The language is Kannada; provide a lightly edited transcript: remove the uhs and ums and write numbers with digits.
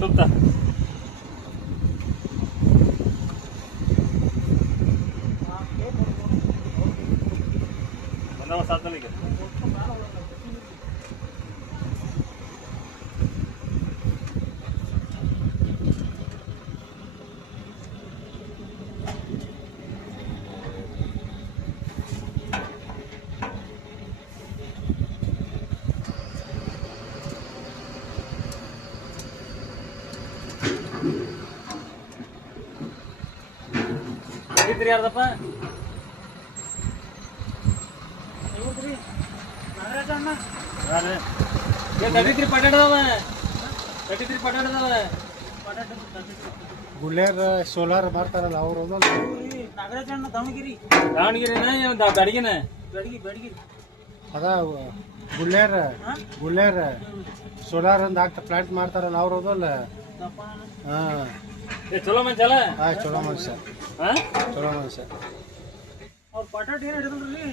ಸುತ್ತ ಬಂದವ ಸಾತಲಿಗೆ ಯಾರ್ದಪ್ಪ ಗುಳ್ಳೇರ್ ಸೋಲಾರ್ ಮಾಡ್ತಾರಲ್ಲ ಅವ್ರು ನಾಗರಾಜ್ ಅಣ್ಣ ದಾವಣಗೆರೆ ದಾವಣಗೆರೆನ ಬೆಡಗಿ ಅದ ಗುಳ್ಳೇರ್ ಸೋಲಾರ್ ಅಂದ್ ಆಗ್ತಾ ಪ್ಲಾಂಟ್ ಮಾಡ್ತಾರಲ್ಲ ಅವ್ರು ಹೋದಲ್ಲ. ಚಲೋ ಮನುಷ್ಯ ಅಲ್ಲ. ಚಲೋ ಮನುಷ್ಯ. ಅವ್ರ ಪಟಾಟ ಏನ್ ಹಿಡಿದ್ರಿ